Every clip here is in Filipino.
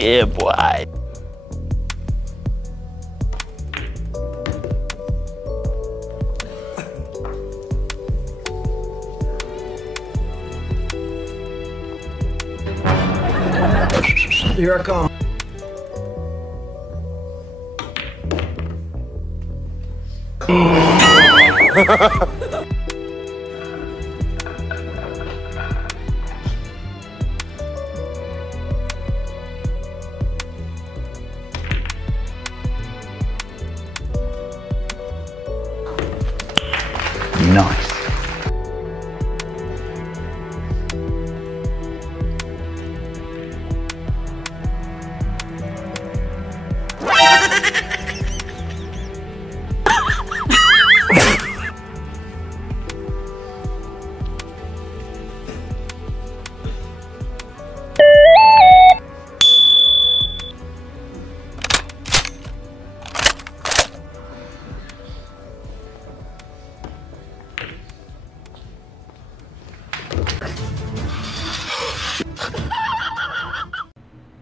Yeah, boy. Here I come. Nice.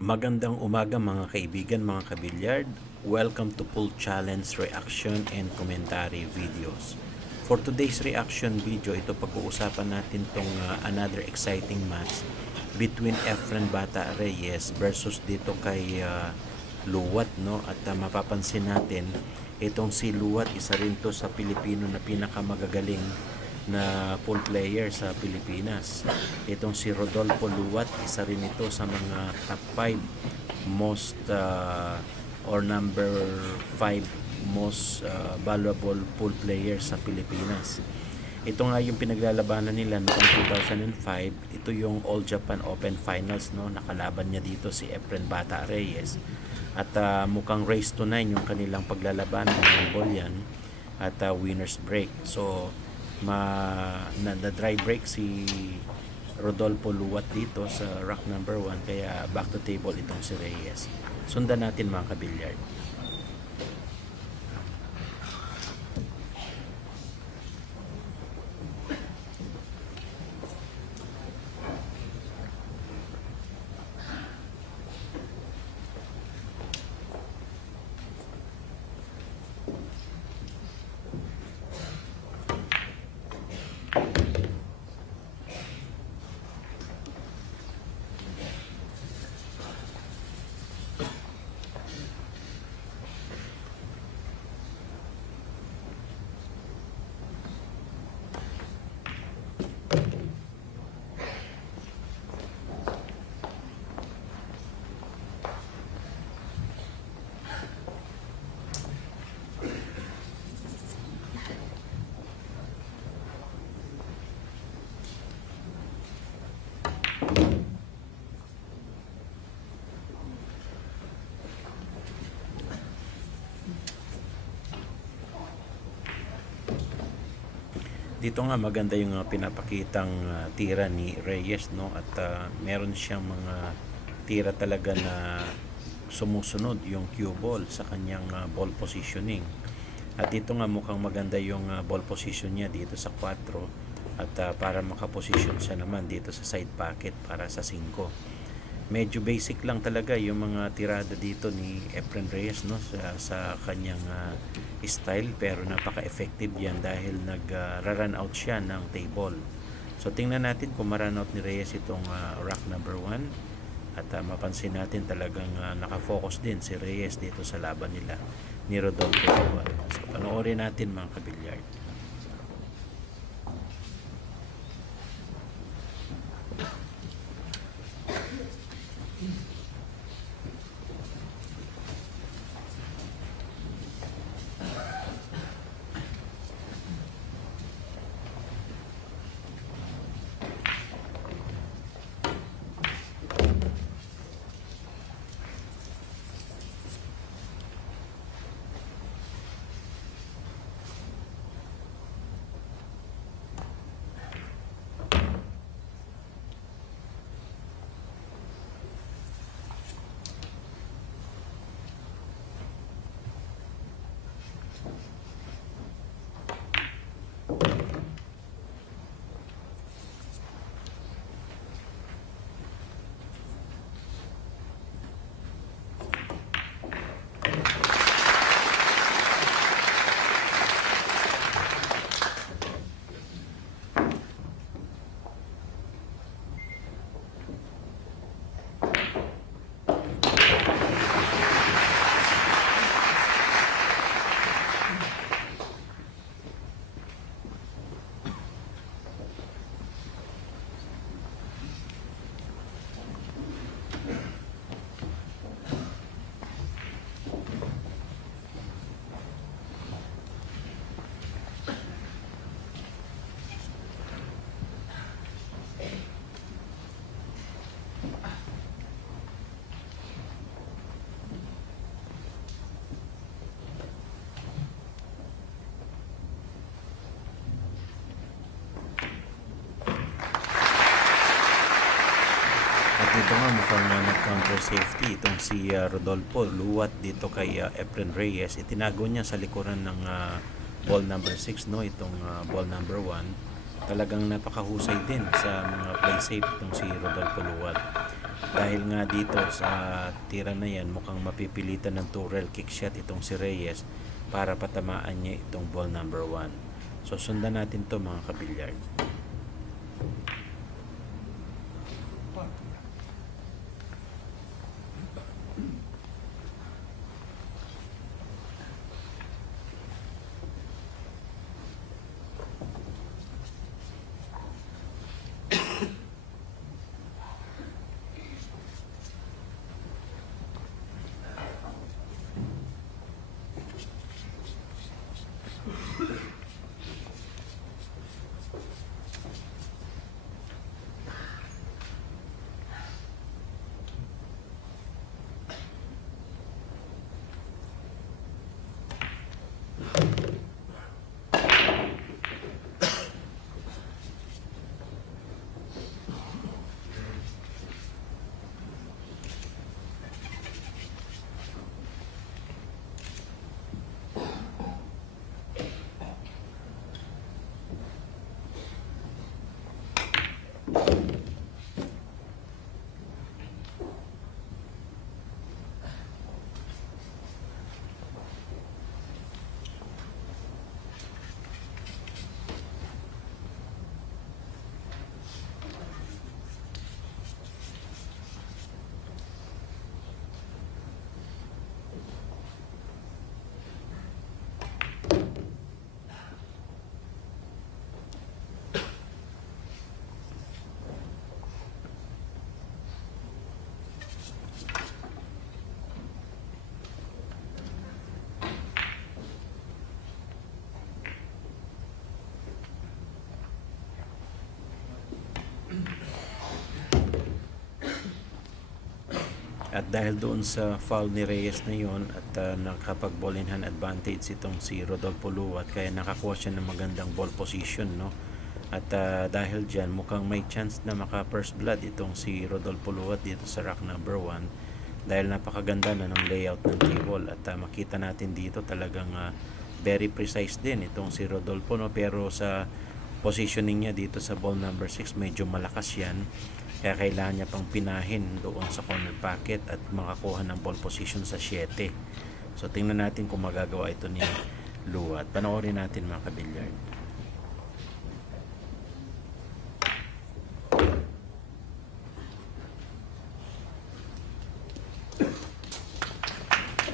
Magandang umaga mga kaibigan, mga kabilyard. Welcome to Pool Challenge Reaction and Commentary Videos. For today's reaction video, ito pag-uusapan natin tong another exciting match between Efren Bata Reyes versus dito kay Luwat, no? At mapapansin natin, itong si Luwat, isa rin to sa Pilipino na pinakamagagaling na pool player sa Pilipinas. Itong si Rodolfo Luwat, isa rin ito sa mga top 5 most or number 5 most valuable pool players sa Pilipinas. Ito nga yung pinaglalabanan nila noong 2005. Ito yung All Japan Open Finals, no? Nakalaban niya dito si Efren Bata Reyes. At mukhang race to 9 yung kanilang paglalabanan ng ball yan at winner's break. So na dry break si Rodolfo Luwat dito sa rack number 1, kaya back to table itong si Reyes. Sundan natin mga kabilyard. Dito nga maganda yung pinapakitang tira ni Reyes, no? At meron siyang mga tira talaga na sumusunod yung cue ball sa kanyang ball positioning. At dito nga mukhang maganda yung ball position niya dito sa 4 at para makaposisyon siya naman dito sa side pocket para sa 5. Medyo basic lang talaga yung mga tirada dito ni Efren Reyes, no? Sa kanyang style, pero napaka-effective yan dahil nag-run out siya ng table. So tingnan natin kung ma-run out ni Reyes itong rack number 1 at mapansin natin talagang nakafocus din si Reyes dito sa laban nila ni Rodolfo. So panoorin natin mga kabilyard. mukhang nag-counter safety itong si Rodolfo Luwat dito kay Efren Reyes. Itinago niya sa likuran ng ball number 6, no, itong ball number 1. Talagang napakahusay din sa mga play safe itong si Rodolfo Luwat. Dahil nga dito sa tira na yan, mukhang mapipilitan ng two-rail kick shot itong si Reyes para patamaan niya itong ball number 1. So sundan natin to mga kabilyard. At dahil doon sa foul ni Reyes na yon at nakapag-ball in hand advantage itong si Rodolfo Luwat, kaya nakakuha siya ng magandang ball position, no? At dahil dyan mukhang may chance na maka first blood itong si Rodolfo Luwat dito sa rack number 1 dahil napakaganda na ng layout ng table. At makita natin dito talagang very precise din itong si Rodolfo, no? Pero sa positioning niya dito sa ball number 6 medyo malakas yan, kaya kailangan niya pang pinahin doon sa corner pocket at makakuha ng ball position sa 7. So tingnan natin kung magagawa ito ni Luwat. Panoorin natin mga kabilyard.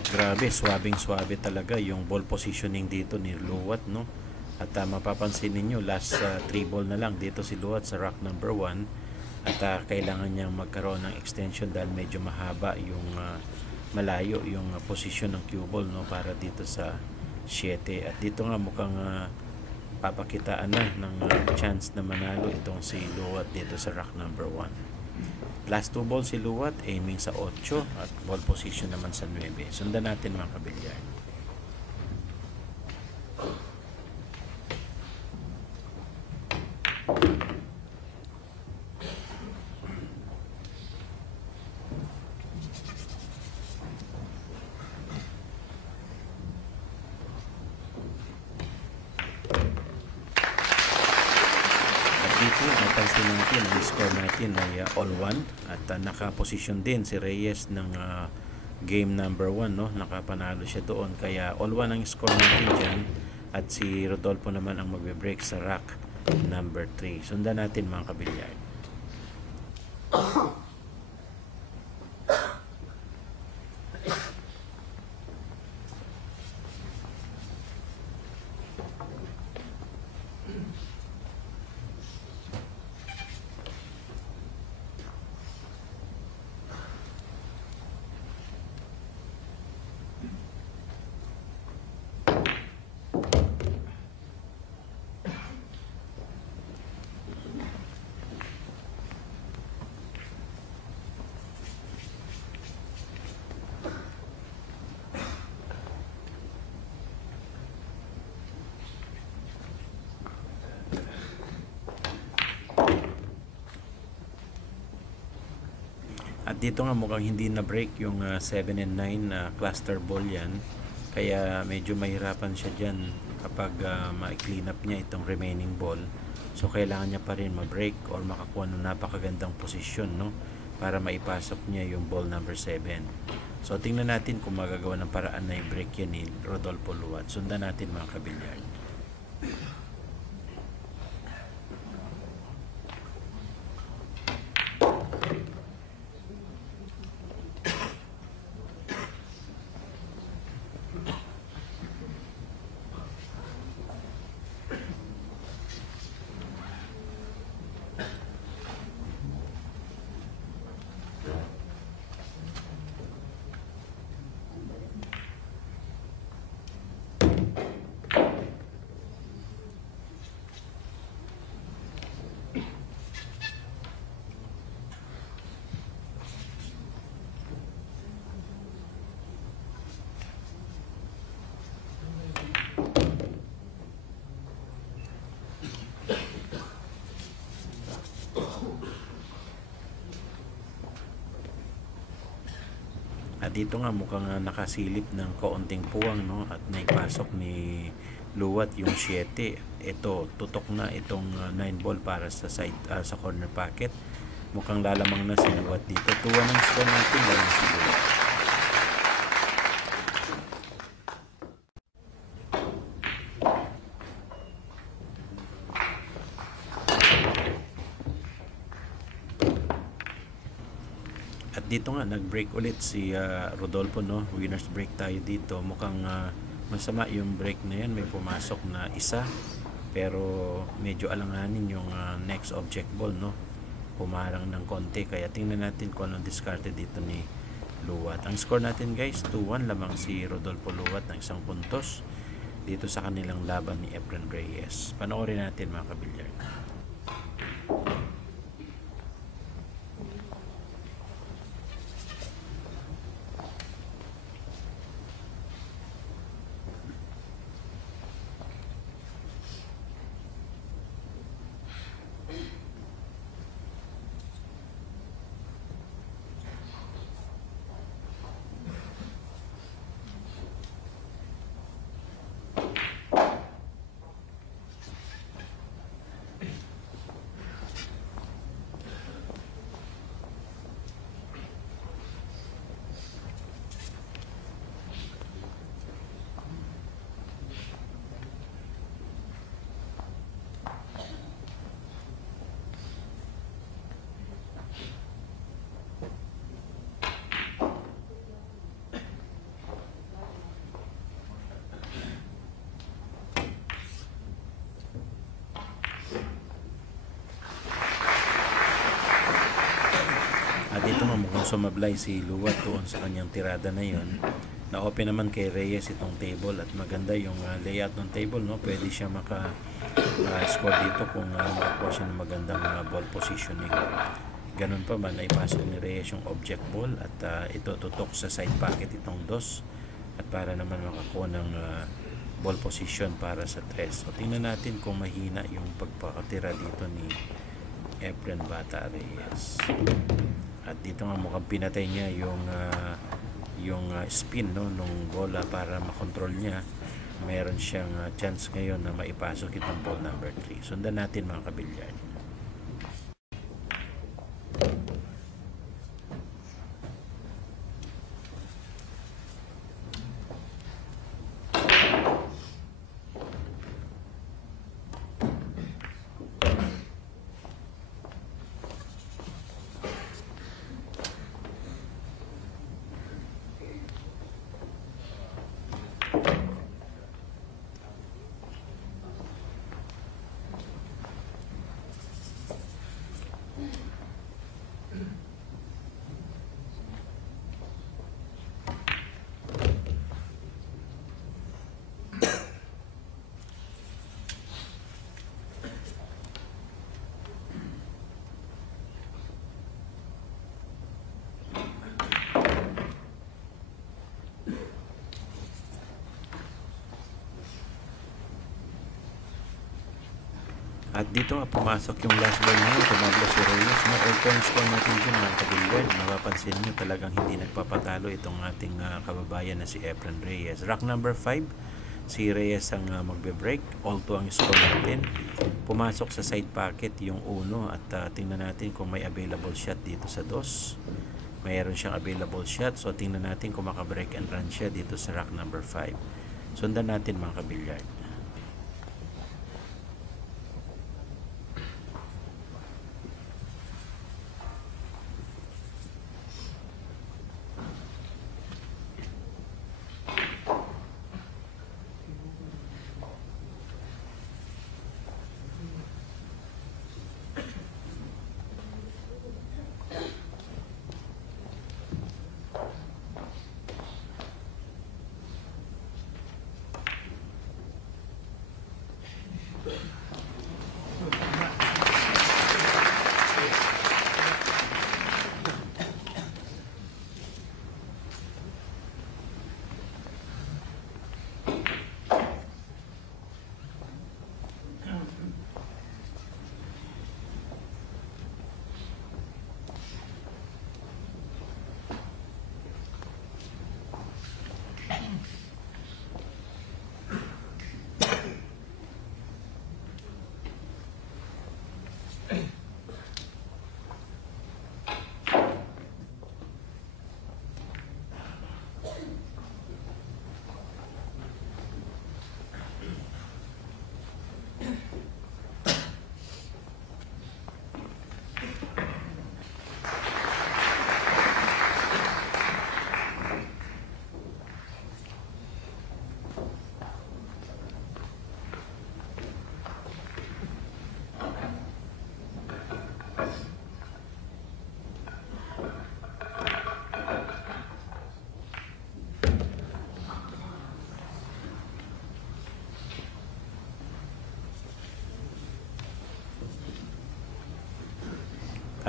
Grabe, swabing-swabe talaga yung ball positioning dito ni Luwat, no? At mapapansin ninyo, last 3 ball na lang dito si Luwat sa rack number 1. At kailangan niyang magkaroon ng extension dahil medyo mahaba yung malayo yung posisyon ng cue ball, no, para dito sa 7. At dito nga mukhang papakitaan na ng chance na manalo itong si Luwat dito sa rack number 1. Last 2 balls si Luwat aiming sa 8 at ball position naman sa 9. Sundan natin mga kabilyard. Napansin natin ang score natin ay all 1 at nakaposisyon din si Reyes ng game number 1, no? Nakapanalo siya doon, kaya all 1 ang score natin dyan at si Rodolfo naman ang magbe-break sa rack number 3. Sundan natin mga kabilyard. At dito nga mukhang hindi na break yung 7 and 9 na cluster ball yan. Kaya medyo mahirapan siya dyan kapag ma-clean up niya itong remaining ball. So kailangan niya pa rin ma-break or makakuha ng napakagandang posisyon, no? Para maipasok niya yung ball number 7. So tingnan natin kung magagawa ng paraan na i-break yan ni Rodolfo Luwat. Sundan natin mga kabilyard. At dito nga mukhang nakasilip ng kaunting puwang, no? At naipasok ni Luwat yung 7. Ito, tutok na itong 9 ball para sa side, sa corner pocket. Mukhang lalamang na si Luwat dito. 2-1 ang score natin dahil si Luwat. At dito nga nag-break ulit si Rodolfo, no? Winners break tayo dito. Mukhang masama yung break na yan. May pumasok na isa. Pero medyo alanganin yung next object ball, no? Pumarang ng konti. Kaya tingnan natin kung anong discarded dito ni Luwat. Ang score natin guys, 2-1 lamang si Rodolfo Luwat ng 1 puntos dito sa kanilang laban ni Efren Reyes. Panoorin natin mga kabilyard. Dito nga mukhang sumablay si Luwat doon sa kanyang tirada na yon. Na-open naman kay Reyes itong table at maganda yung layout ng table, no? Pwede siya maka-score dito kung makakuha siya ng magandang ball positioning. Ganun pa man, naipasok ni Reyes yung object ball at ito tutok sa side pocket itong 2 at para naman makakuha ng ball position para sa 3. So tingnan natin kung mahina yung pagpakatira dito ni Efren Bata Reyes. At dito nga mukhang pinatay niya yung spin, no, nung bola para makontrol niya. Meron siyang chance ngayon na maipasok itong ball number 3. Sundan natin mga kabilyard. At dito nga pumasok yung last ball niya, tumabla si Reyes. No, all-time score natin dyan mga kabilyard. Mapapansin nyo talagang hindi nagpapatalo itong ating kababayan na si Efren Reyes. Rack number 5, si Reyes ang magbe-break. All-2 ang score natin. Pumasok sa side pocket yung 1 at tingnan natin kung may available shot dito sa 2. Mayroon siyang available shot, so tingnan natin kung maka-break and run siya dito sa rack number 5. Sundan natin mga kabilyard.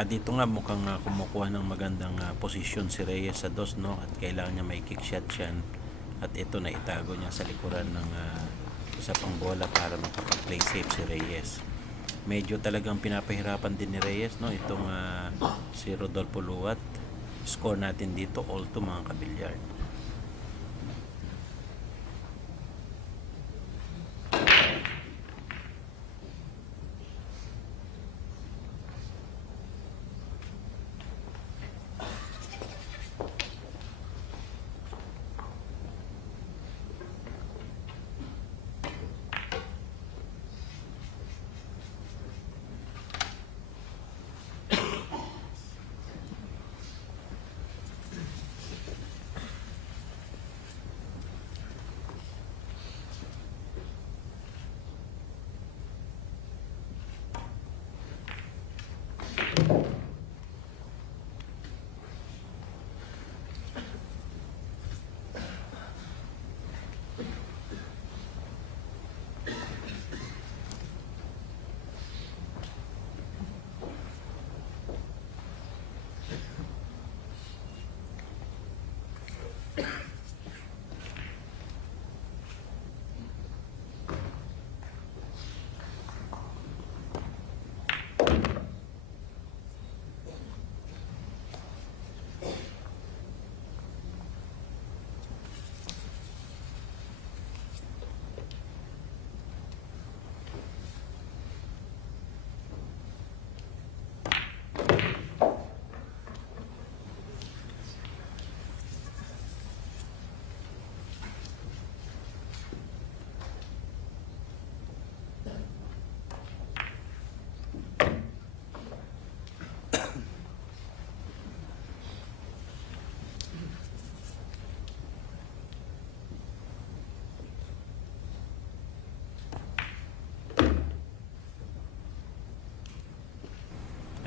Dito nga mukhang kumukuha ng magandang posisyon si Reyes sa 2, no? At kailangan niya may kick shot yan. At ito na itago niya sa likuran ng isa pang bola para makapag-play safe si Reyes. Medyo talagang pinapahirapan din ni Reyes, no? Itong si Rodolfo Luwat. Score natin dito all-2 mga kabilyard.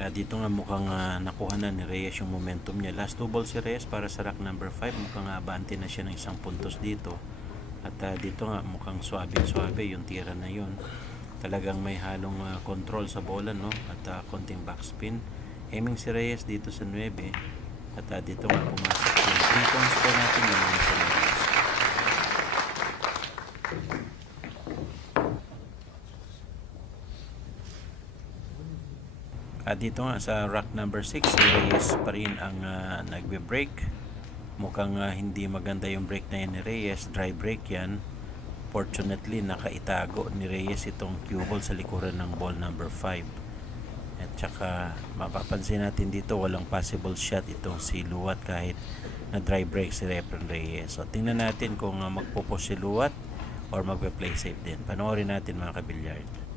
Dito nga mukhang nakuha na ni Reyes yung momentum niya. Last 2 balls si Reyes para sa rack number 5. Mukhang abante na siya ng 1 puntos dito. At dito nga mukhang swabe yung tira na yun. Talagang may halong control sa bola, no? At konting backspin. Aiming si Reyes dito sa 9. At dito nga pumasok yung 3 points po natin naman sa Reyes. At dito nga sa rack number 6, si Reyes pa rin ang nagbe-brake. Mukhang hindi maganda yung brake na yan ni Reyes, dry brake yan. Fortunately, nakaitago ni Reyes itong cue ball sa likuran ng ball number 5. At saka mapapansin natin dito walang possible shot itong si Luwat kahit na dry brake si Refren Reyes. So tingnan natin kung magpo-push si Luwat or magpe-play safe din. Panoorin natin mga kabilyard.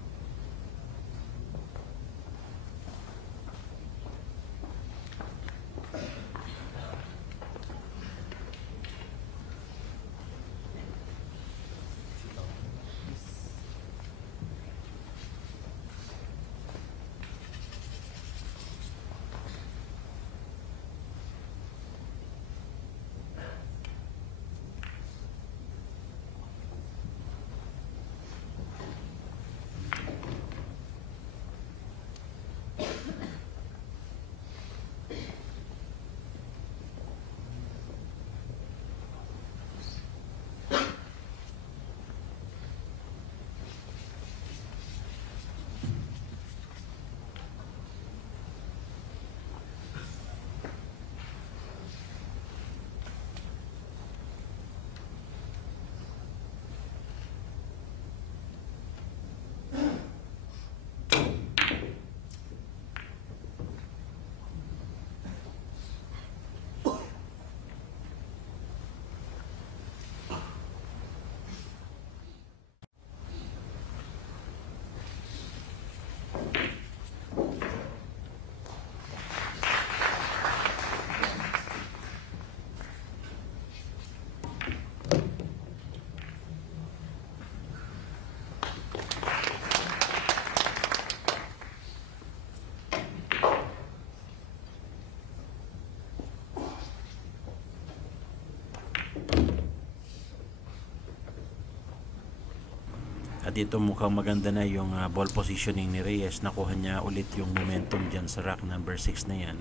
At dito mukhang maganda na yung ball positioning ni Reyes. Nakuha niya ulit yung momentum dyan sa rack number 6 na yan.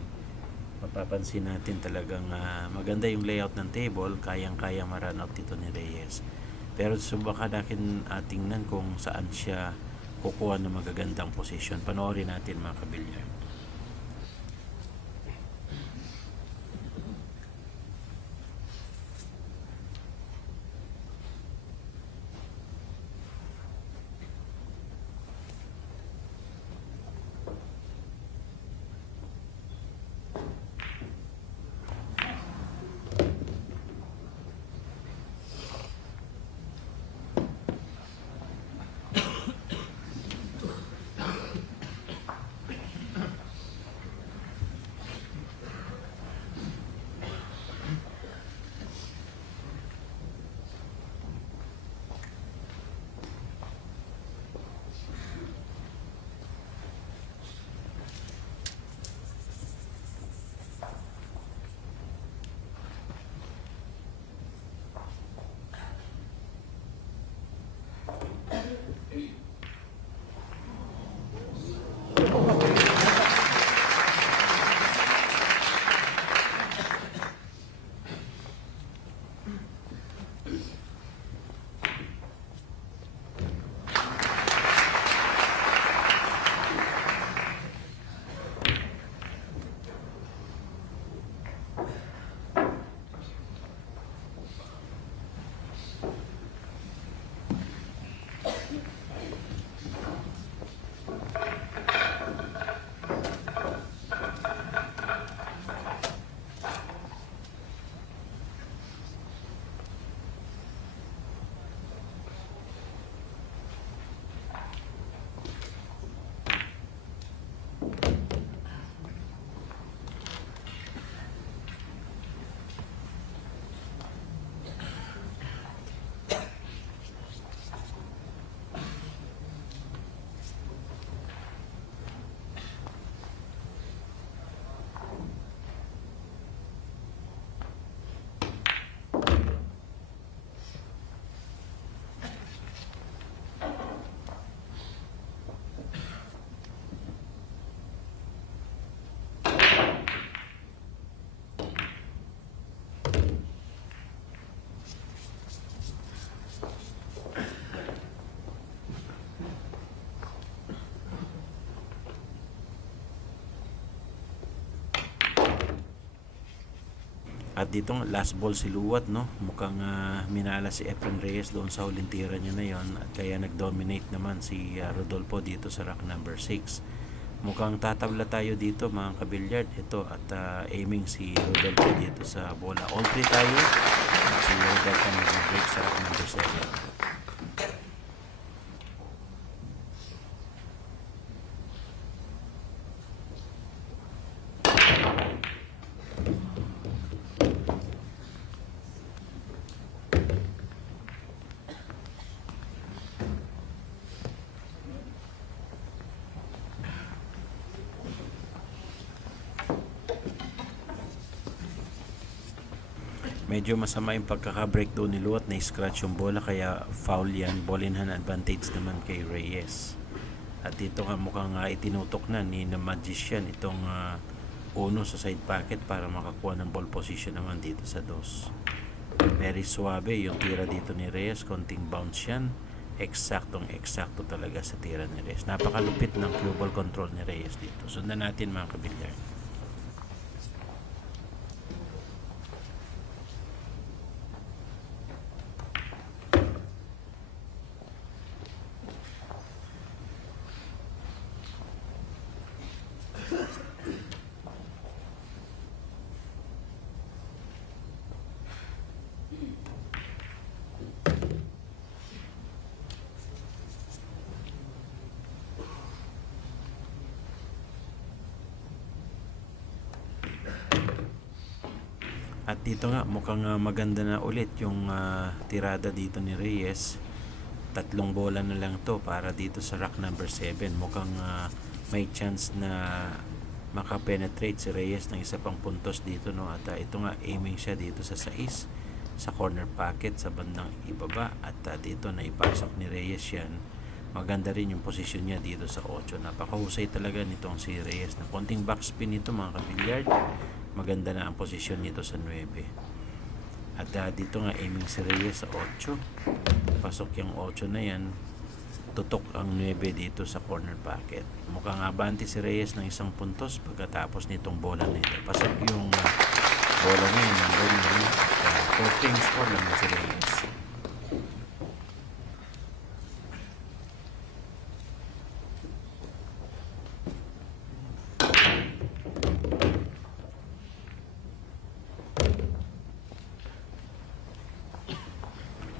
Mapapansin natin talagang maganda yung layout ng table. Kayang-kaya ma-run out dito ni Reyes. Pero subukan natin tingnan kung saan siya kukuha ng magagandang position. Panoorin natin mga kabilyard. At dito last ball si Luwat, no, mukhang minala si Efren Reyes doon sa huling tira niya na yon, at kaya nag-dominate naman si Rodolfo dito sa rack number 6. Mukhang tatabla tayo dito mga kabilyard. Ito at aiming si Rodolfo dito sa bola. All 3 tayo at si Rodolfo mag-break sa rack number 7. Medyo masama yung pagkaka-break doon ni Luwat, na scratch yung bola kaya foul yan. Ball in hand advantage naman kay Reyes. At dito nga mukhang itinutok na ni na Magician itong uno sa side pocket para makakuha ng ball position naman dito sa dos. Very suabe yung tira dito ni Reyes, konting bounce yan. Eksaktong eksakto talaga sa tira ni Reyes. Napakalupit ng cue ball control ni Reyes dito. Sundan natin mga kabilyard. At dito nga mukhang maganda na ulit yung tirada dito ni Reyes. 3 bola na lang to para dito sa rack number 7. Mukhang may chance na makapenetrate si Reyes ng isa pang puntos dito, no. At ito nga aiming siya dito sa 6 sa corner pocket sa bandang ibaba. At dito na ipasok ni Reyes yan. Maganda rin yung posisyon niya dito sa 8. Napakahusay talaga nitong si Reyes. Na konting backspin nito mga kabilyard, maganda na ang posisyon nito sa 9. At dito nga aiming si Reyes sa 8. Pasok yung 8 na yan, tutok ang 9 dito sa corner pocket. Mukhang abante si Reyes ng isang puntos pagkatapos nitong bola na ito. Pasok yung bola na yun, nandun na yun. 4 score lang na si Reyes.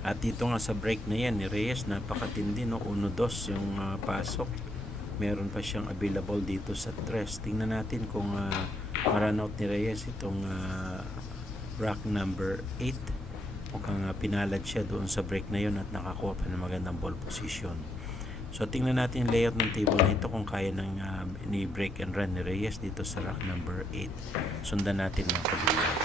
At dito nga sa break na yan ni Reyes, napakatindi, no. 1-2 yung pasok. Meron pa siyang available dito sa 3. Tingnan natin kung ma-run out ni Reyes itong rack number 8. Mukhang pinalad siya doon sa break na yun at nakakuha pa ng magandang ball position. So tingnan natin yung layout ng table nito kung kaya ng ni break and run ni Reyes dito sa rack number 8. Sundan natin mga kabilyard.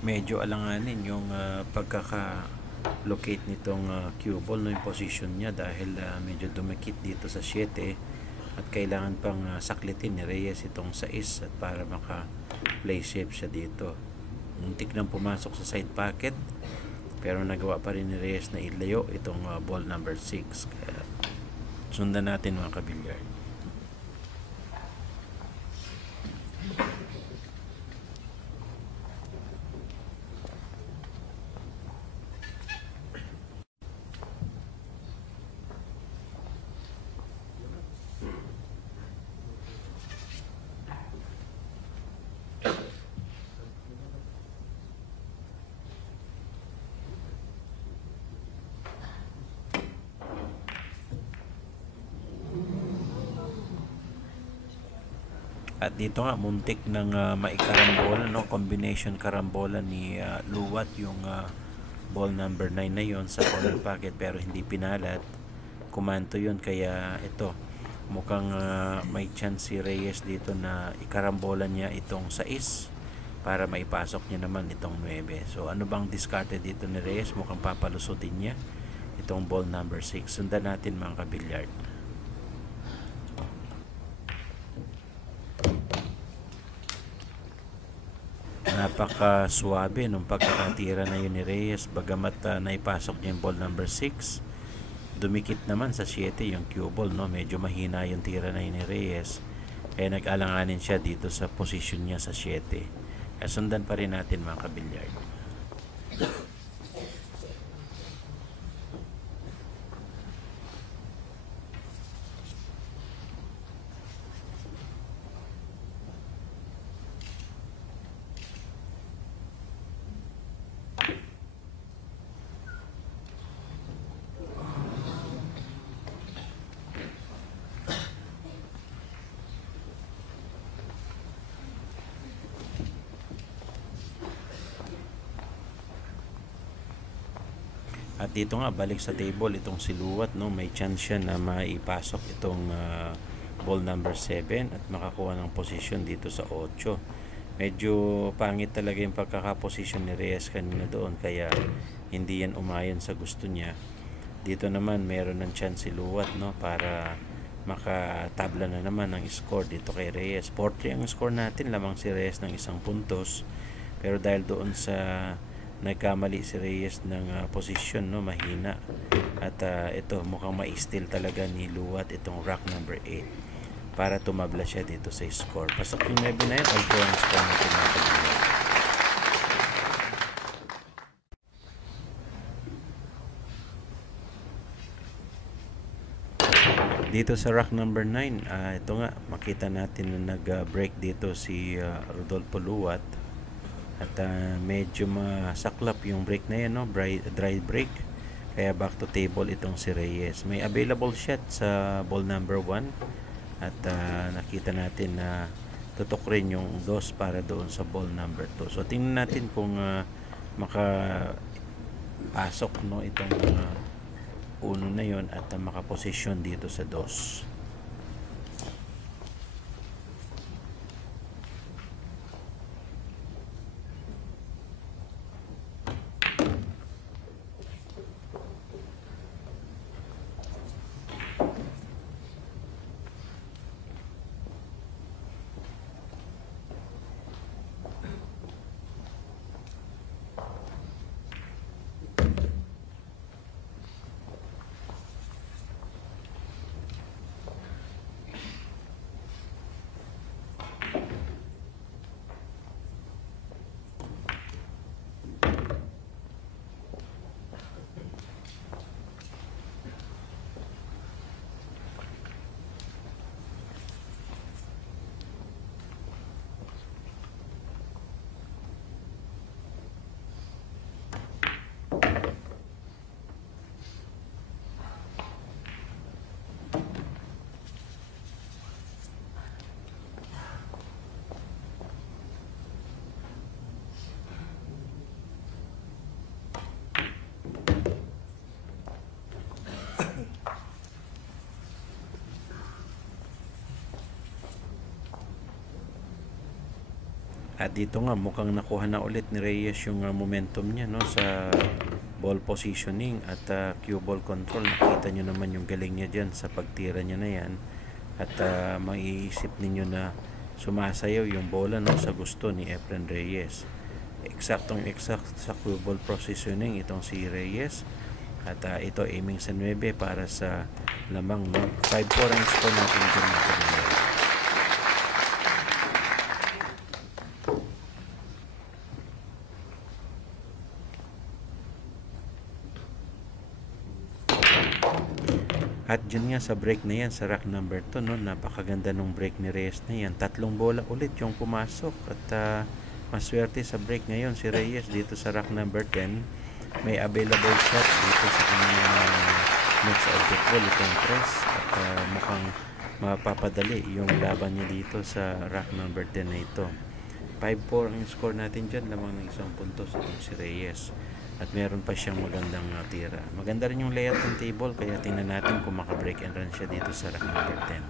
Medyo alanganin yung pagkaka-locate nitong cue ball, no, yung position niya dahil medyo dumikit dito sa 7 at kailangan pang saklitin ni Reyes itong 6 at para maka-play safe siya dito. Muntik nang pumasok sa side pocket pero nagawa pa rin ni Reyes na ilayo itong ball number 6. Kaya sundan natin mga kabilyard. At dito nga muntik ng maikarambola, no, combination karambola ni Luwat yung ball number 9 na yon sa corner pocket pero hindi pinalad. Kumanto yun kaya ito mukhang may chance si Reyes dito na ikarambola niya itong 6 para maipasok niya naman itong 9. So ano bang discarded dito ni Reyes? Mukhang papalusutin niya itong ball number 6. Sundan natin mga kabilyard. Napaka-suwabe nung pagkakatira na yun ni Reyes, bagamat naipasok niya yung ball number 6. Dumikit naman sa 7 yung cue ball, no? Medyo mahina yung tira na yun ni Reyes, kaya nag-alanganin siya dito sa position niya sa 7. Kaya sundan pa rin natin mga kabilyard. At dito nga, balik sa table itong si Luwat, no? May chance siya na maipasok itong ball number 7 at makakuha ng position dito sa 8. Medyo pangit talaga yung pagkakaposisyon ni Reyes kanina doon, kaya hindi yan umayon sa gusto niya. Dito naman meron ng chance si Luwat, no? Para makatabla na naman ng score dito kay Reyes. 4-3 ang score natin, lamang si Reyes ng 1 puntos. Pero dahil doon sa nagkamali si Reyes ng position, no, mahina, at ito mukhang ma-steal talaga ni Luwat itong rock number 8 para tumabla siya dito sa score. Pasok yung 9 na yun, although ang score natin na dito sa rock number 9. Ito nga, makita natin na nag-break dito si Rodolfo Luwat. At medyo masaklap yung break na yan, no? Dry break. Kaya back to table itong si Reyes. May available shot sa ball number 1. At nakita natin na tutok rin yung 2 para doon sa ball number 2. So tingnan natin kung makapasok, no, itong 1 na yon at makaposisyon dito sa 2. At dito nga mukhang nakuha na ulit ni Reyes yung momentum niya, no, sa ball positioning at cue ball control. Nakita nyo naman yung galing niya dyan sa pagtira niya na yan. At maiisip ninyo na sumasayaw yung bola, no, sa gusto ni Efren Reyes. Exact sa cue ball positioning itong si Reyes. At ito aiming sa 9 para sa lamang, no? 5-4 ang score natin dyan mga kabilyard. At dyan nga sa break na yan, sa rack number 2, no, napakaganda nung break ni Reyes na yan. 3 bola ulit yung pumasok. At maswerte sa break ngayon si Reyes dito sa rack number 10. May available shot dito sa kanyang next object ball, itong press. At mukhang mapapadali yung laban niya dito sa rack number 10 na ito. 5-4 ang score natin dyan, lamang ng 1 puntos itong si Reyes. At meron pa siyang magandang tira. Maganda rin yung layout ng table, kaya tingnan natin kung maka-break and run siya dito sa rack number 10.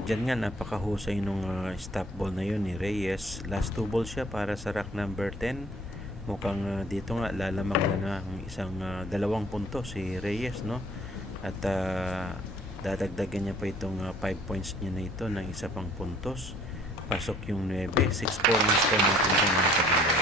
Dyan nga napakahusay nung stop ball na yun ni Reyes. Last 2 ball siya para sa rack number 10. Mukhang dito nga lalamang na ng isang 2 puntos si Reyes, no? At dadagdagan niya pa itong 5 points niya na ito ng isa pang puntos. Pasok yung 9. 6-4 na score natin dyan mga kabila.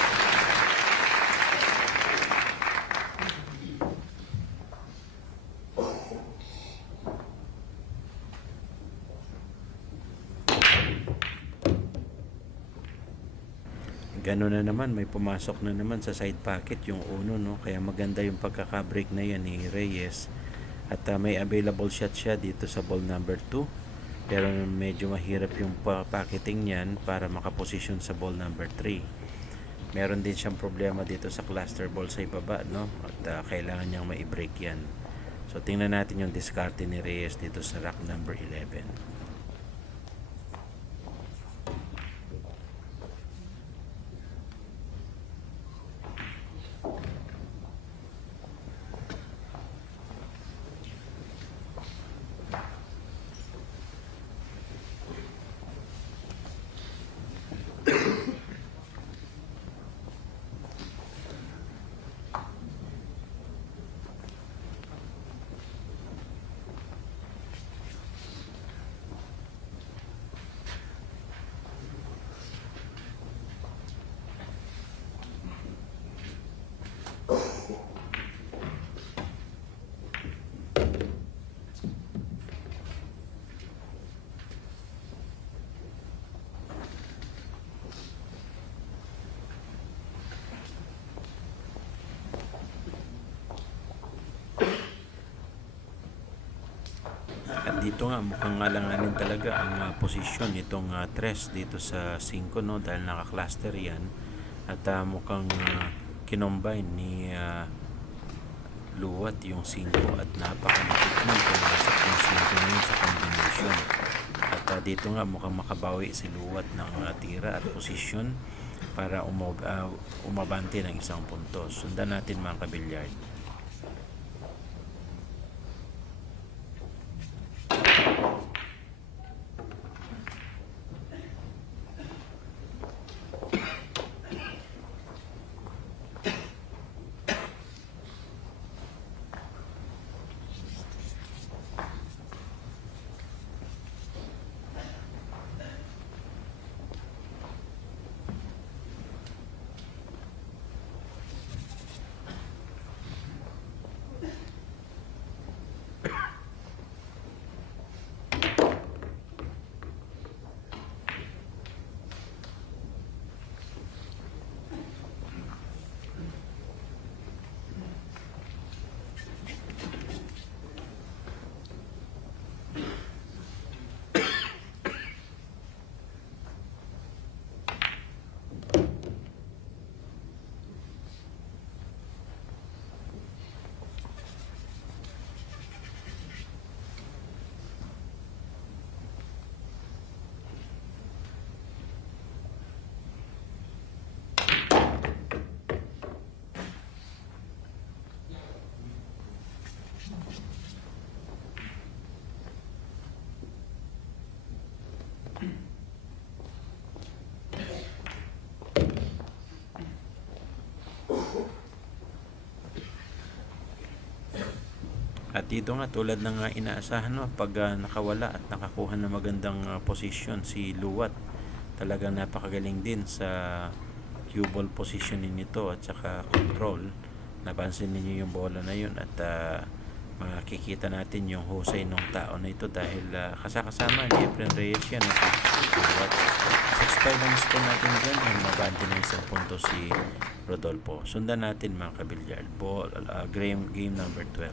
Gano'n na naman, may pumasok na naman sa side pocket yung uno, no? Kaya maganda yung pagkaka-break na yan ni Reyes. At may available shot siya dito sa ball number 2. Pero medyo mahirap yung pocketing niyan para makaposisyon sa ball number 3. Meron din siyang problema dito sa cluster ball sa ibaba, no? At kailangan niyang ma-break yan. So tingnan natin yung discarte ni Reyes dito sa rack number 11. At dito nga mukhang alanganin talaga ang posisyon nitong tres dito sa 5, no, dahil naka-cluster yan. At mukhang kinombine ni Luwat yung 5 at napakalapit na pumasok yung 5 ngayon sa combination. At dito nga mukhang makabawi si Luwat ng tira at posisyon para umabante ng isang puntos. Sundan natin mga kabilyard. At dito nga tulad ng inaasahan, no, pag nakawala at nakakuha ng magandang posisyon si Luwat, talagang napakagaling din sa cue ball positioning nito at saka control. Napansin niyo yung bola na yun at makikita natin yung husay ng tao na ito dahil kasama ni Efren Reyes yan at Luwat. 6-5 ang score natin dyan at mabante ng isang punto si Rodolfo. Sundan natin mga kabilyard. Game number 12.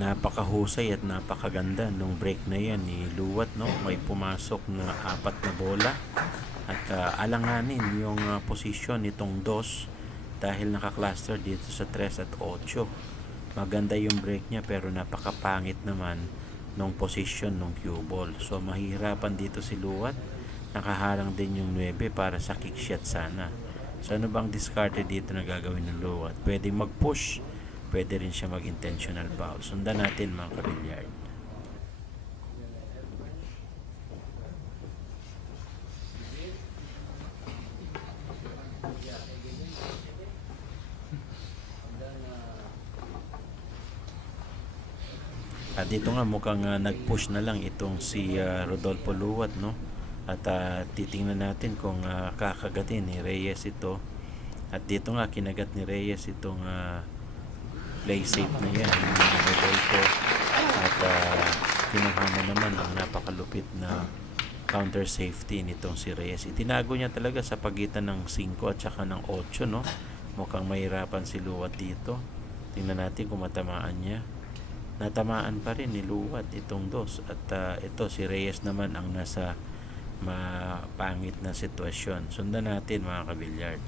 Napakahusay at napakaganda nung break na yan ni Luwat, no? May pumasok na 4 na bola at alanganin yung posisyon nitong 2 dahil naka-cluster dito sa 3 at 8. Maganda yung break niya pero napakapangit naman nung posisyon nung cue ball. So mahirapan dito si Luwat. Nakaharang din yung 9 para sa kick shot sana. So ano bang discarded dito na gagawin ng luwat? Pwedeng mag-push, pwede rin siya mag-intentional foul. Sundan natin mga kabilyard. Dito nga mukhang nag-push na lang itong si Rodolfo Luwat, no? At titingnan natin kung kakagatin ni Reyes ito. At dito nga kinagat ni Reyes itong play safe na yan ni Rodolfo. At kinuha na naman ang napakalupit na counter safety nitong si Reyes. Itinago niya talaga sa pagitan ng 5 at saka ng 8, no? Mukhang mahirapan si Luwat dito. Tingnan natin kung matamaan niya. Natamaan pa rin ni Luwat itong 2 at ito si Reyes naman ang nasa mapangit na sitwasyon. Sundan natin mga kabilyard.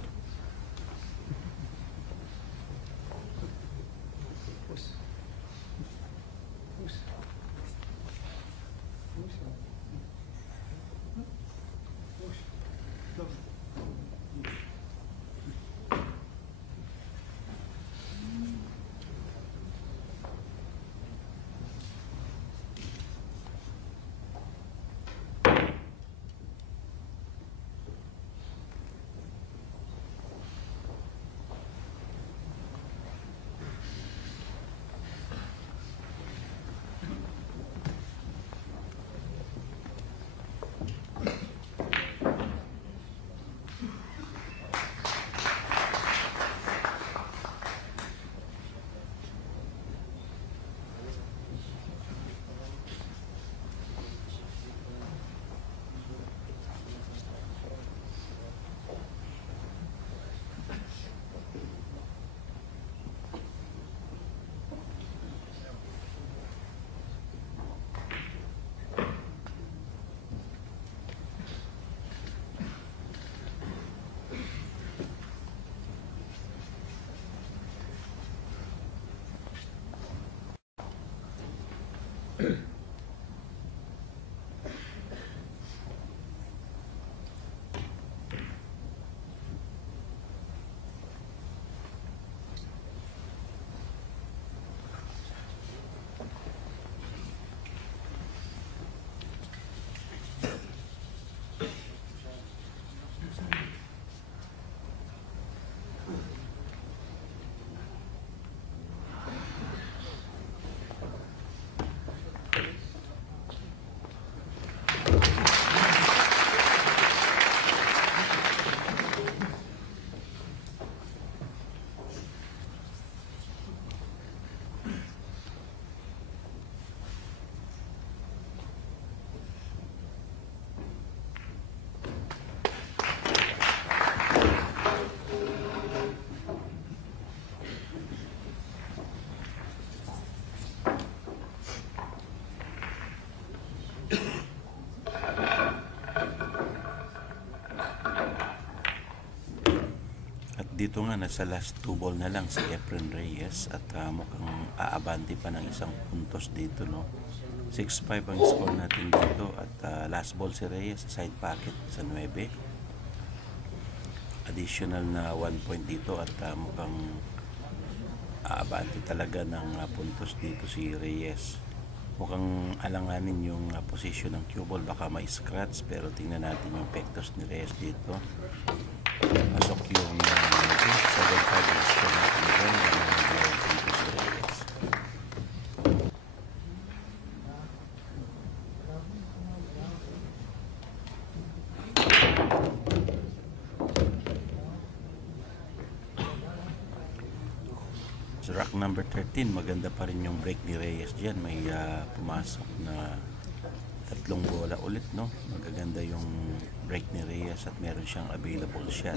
Dito nga nasa last 2 ball na lang si Efren Reyes at mukhang aabante pa ng isang puntos dito, no? 6-5 ang score natin dito at last ball si Reyes sa side pocket sa 9. Additional na 1 point dito at mukhang aabante talaga ng puntos dito si Reyes. Mukhang alanganin yung position ng cue ball, baka may scratch, pero tingnan natin yung pektos ni Reyes dito. Pasok yung 7-5 ang score natin doon. Dito si Reyes. So rack number 13, maganda pa rin yung break ni Reyes dyan. May pumasok na 3 bola ulit, no? Magaganda yung break ni Reyes at meron siyang available shot.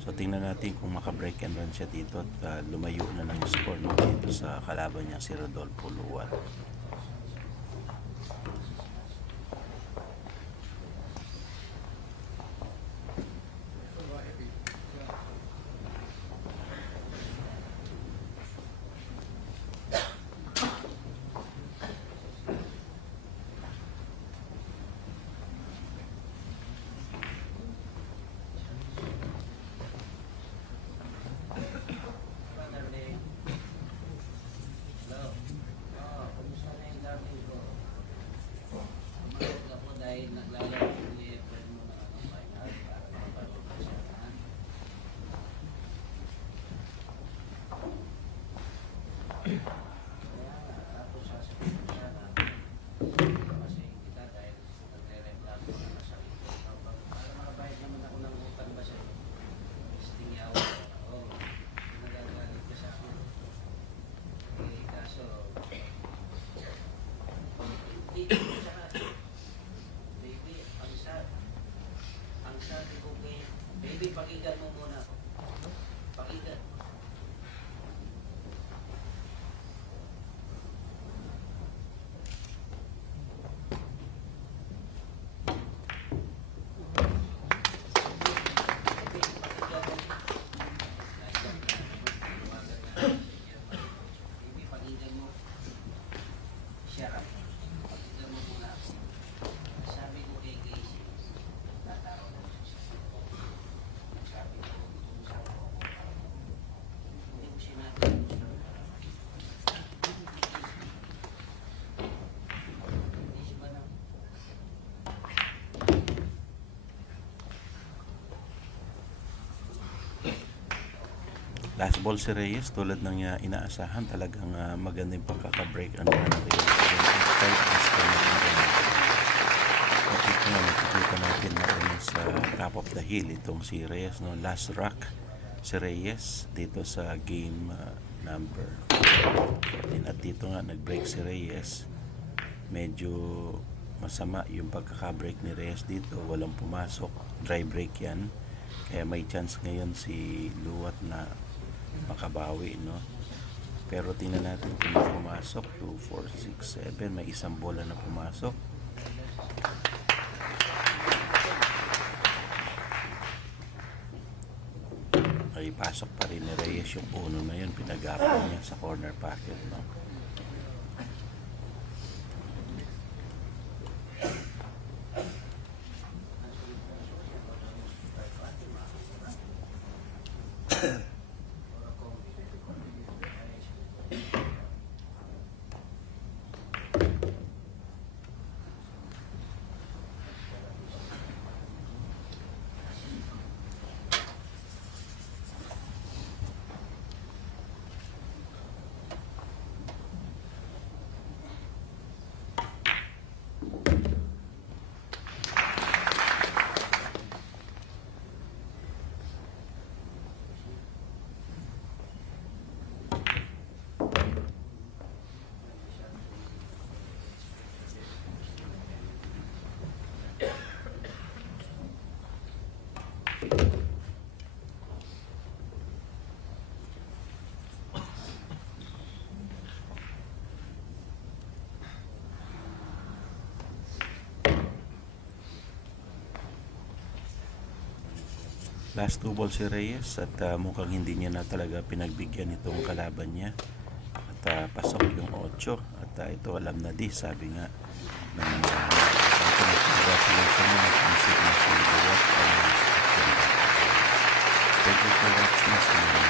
So tingnan natin kung maka-break and run siya dito at lumayo na ng score, no, dito sa kalaban niya si Rodolfo Luwat. pakinggan mo muna ako. Pakinggan. Last ball si Reyes, tulad ng inaasahan, talagang maganda yung pagkaka-break and run ng Reyes. Ito nga, nakikita natin na sa top of the hill itong si Reyes, no? Last rock si Reyes dito sa game number 14. At dito nga nag-break si Reyes, medyo masama yung pagkaka-break ni Reyes dito, walang pumasok, dry break yan, kaya may chance ngayon si Luwat na makabawi, no? Pero tingnan natin kung may pumasok. 2, 4, 6, 7, may isang bola na pumasok. Ay pasok pa rin ni Reyes yung uno na yun, pinag-apon niya sa corner pocket, no? Last 2 balls si Reyes at mukhang hindi niya na talaga pinagbigyan itong kalaban niya. At pasok yung 8 at ito alam na di, sabi nga ng congratulations na napansin na si Luwat. Thank you for watching.